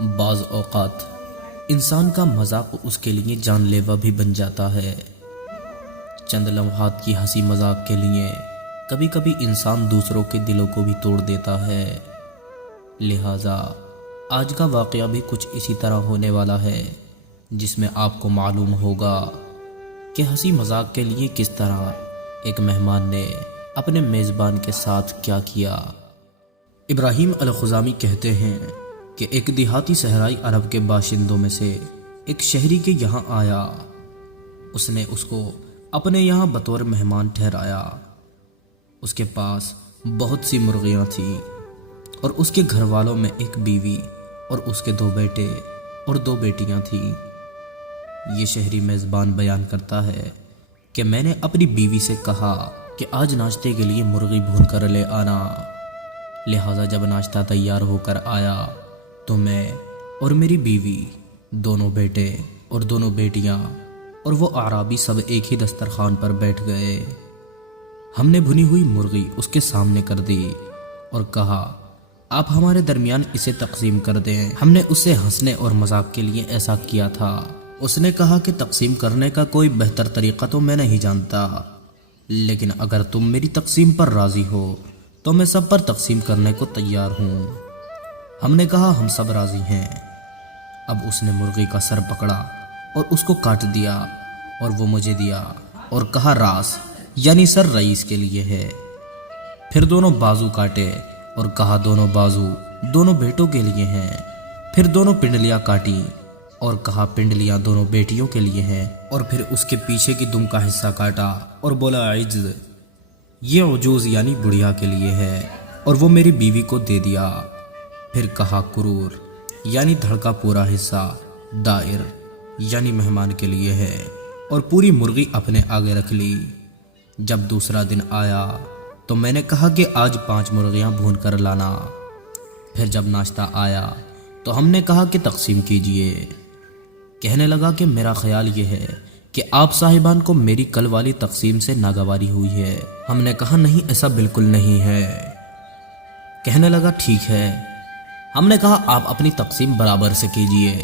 بعض اوقات انسان کا مذاق اس کے لیے جان لیوا بھی بن جاتا ہے۔ چند لمحات کی ہنسی مذاق کے لیے کبھی کبھی انسان دوسروں کے دلوں کو بھی توڑ دیتا ہے۔ لہٰذا آج کا واقعہ بھی کچھ اسی طرح ہونے والا ہے، جس میں آپ کو معلوم ہوگا کہ ہنسی مذاق کے لیے کس طرح ایک مہمان نے اپنے میزبان کے ساتھ کیا کیا۔ ابراہیم الخزامی کہتے ہیں کہ ایک دیہاتی صحرائی عرب کے باشندوں میں سے ایک شہری کے یہاں آیا۔ اس نے اس کو اپنے یہاں بطور مہمان ٹھہرایا۔ اس کے پاس بہت سی مرغیاں تھیں اور اس کے گھر والوں میں ایک بیوی اور اس کے 2 بیٹے اور 2 بیٹیاں تھیں۔ یہ شہری میزبان بیان کرتا ہے کہ میں نے اپنی بیوی سے کہا کہ آج ناشتے کے لیے مرغی بھون کر لے آنا۔ لہٰذا جب ناشتہ تیار ہو کر آیا تو میں اور میری بیوی، 2 بیٹے اور 2 بیٹیاں اور وہ اعرابی سب ایک ہی دسترخوان پر بیٹھ گئے۔ ہم نے بھنی ہوئی مرغی اس کے سامنے کر دی اور کہا، آپ ہمارے درمیان اسے تقسیم کر دیں۔ ہم نے اسے ہنسنے اور مذاق کے لیے ایسا کیا تھا۔ اس نے کہا کہ تقسیم کرنے کا کوئی بہتر طریقہ تو میں نہیں جانتا، لیکن اگر تم میری تقسیم پر راضی ہو تو میں سب پر تقسیم کرنے کو تیار ہوں۔ ہم نے کہا ہم سب راضی ہیں۔ اب اس نے مرغی کا سر پکڑا اور اس کو کاٹ دیا اور وہ مجھے دیا اور کہا راس یعنی سر رئیس کے لیے ہے۔ پھر 2 بازو کاٹے اور کہا 2 بازو 2 بیٹوں کے لیے ہیں۔ پھر 2 پنڈلیاں کاٹی اور کہا پنڈلیاں 2 بیٹیوں کے لیے ہیں۔ اور پھر اس کے پیچھے کی دم کا حصہ کاٹا اور بولا عجز، یہ عجوز یعنی بڑھیا کے لیے ہے، اور وہ میری بیوی کو دے دیا۔ پھر کہا کرور یعنی دھڑ کا پورا حصہ دائر یعنی مہمان کے لیے ہے، اور پوری مرغی اپنے آگے رکھ لی۔ جب دوسرا دن آیا تو میں نے کہا کہ آج 5 مرغیاں بھون کر لانا۔ پھر جب ناشتہ آیا تو ہم نے کہا کہ تقسیم کیجئے۔ کہنے لگا کہ میرا خیال یہ ہے کہ آپ صاحبان کو میری کل والی تقسیم سے ناگواری ہوئی ہے۔ ہم نے کہا نہیں، ایسا بالکل نہیں ہے۔ کہنے لگا ٹھیک ہے۔ ہم نے کہا آپ اپنی تقسیم برابر سے کیجئے۔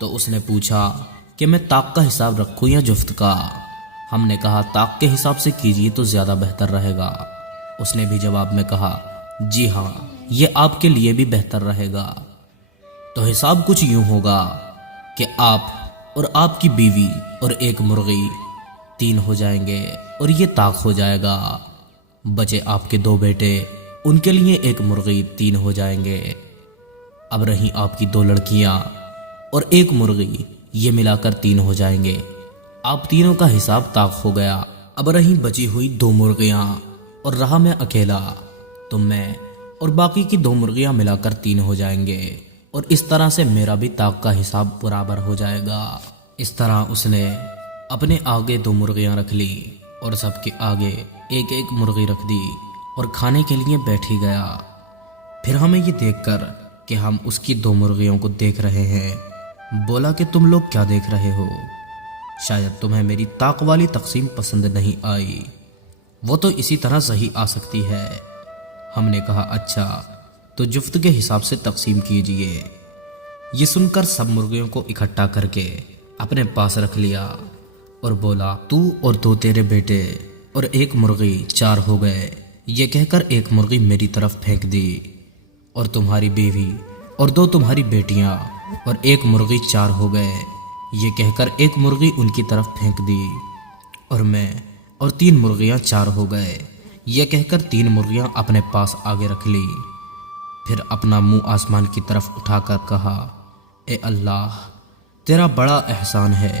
تو اس نے پوچھا کہ میں طاق کا حساب رکھوں یا جفت کا؟ ہم نے کہا طاق کے حساب سے کیجئے تو زیادہ بہتر رہے گا۔ اس نے بھی جواب میں کہا جی ہاں، یہ آپ کے لیے بھی بہتر رہے گا۔ تو حساب کچھ یوں ہوگا کہ آپ اور آپ کی بیوی اور ایک مرغی 3 ہو جائیں گے اور یہ طاق ہو جائے گا۔ بچے آپ کے 2 بیٹے، ان کے لیے ایک مرغی 3 ہو جائیں گے۔ اب رہی آپ کی 2 لڑکیاں اور ایک مرغی، یہ ملا کر 3 ہو جائیں گے۔ آپ تینوں کا حساب طاق ہو گیا۔ اب رہی بچی ہوئی 2 مرغیاں اور رہا میں اکیلا، تو میں اور باقی کی 2 مرغیاں ملا کر 3 ہو جائیں گے، اور اس طرح سے میرا بھی طاق کا حساب برابر ہو جائے گا۔ اس طرح اس نے اپنے آگے 2 مرغیاں رکھ لی اور سب کے آگے ایک ایک مرغی رکھ دی اور کھانے کے لیے بیٹھ ہی گیا۔ پھر ہمیں یہ دیکھ کر کہ ہم اس کی 2 مرغیوں کو دیکھ رہے ہیں، بولا کہ تم لوگ کیا دیکھ رہے ہو؟ شاید تمہیں میری طاق والی تقسیم پسند نہیں آئی، وہ تو اسی طرح صحیح آ سکتی ہے۔ ہم نے کہا اچھا، تو جفت کے حساب سے تقسیم کیجئے۔ یہ سن کر سب مرغیوں کو اکٹھا کر کے اپنے پاس رکھ لیا اور بولا تو اور 2 تیرے بیٹے اور ایک مرغی 4 ہو گئے۔ یہ کہہ کر ایک مرغی میری طرف پھینک دی، اور تمہاری بیوی اور 2 تمہاری بیٹیاں اور ایک مرغی 4 ہو گئے۔ یہ کہہ کر ایک مرغی ان کی طرف پھینک دی، اور میں اور 3 مرغیاں 4 ہو گئے۔ یہ کہہ کر 3 مرغیاں اپنے پاس آگے رکھ لی۔ پھر اپنا منہ آسمان کی طرف اٹھا کر کہا، اے اللہ، تیرا بڑا احسان ہے،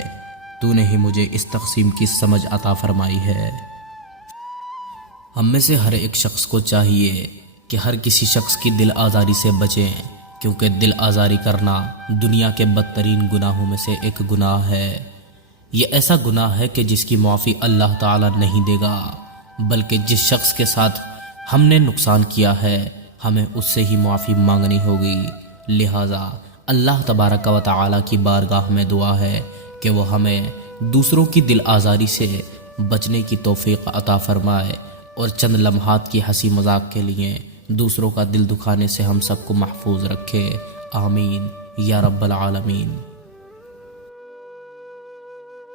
تو نے ہی مجھے اس تقسیم کی سمجھ عطا فرمائی ہے۔ ہم میں سے ہر ایک شخص کو چاہیے کہ ہر کسی شخص کی دل آزاری سے بچیں، کیونکہ دل آزاری کرنا دنیا کے بدترین گناہوں میں سے ایک گناہ ہے۔ یہ ایسا گناہ ہے کہ جس کی معافی اللہ تعالی نہیں دے گا، بلکہ جس شخص کے ساتھ ہم نے نقصان کیا ہے ہمیں اس سے ہی معافی مانگنی ہوگی۔ لہٰذا اللہ تبارک و تعالی کی بارگاہ میں دعا ہے کہ وہ ہمیں دوسروں کی دل آزاری سے بچنے کی توفیق عطا فرمائے، اور چند لمحات کی ہنسی مذاق کے لیے دوسروں کا دل دکھانے سے ہم سب کو محفوظ رکھے۔ آمین۔ یا رب العالمین۔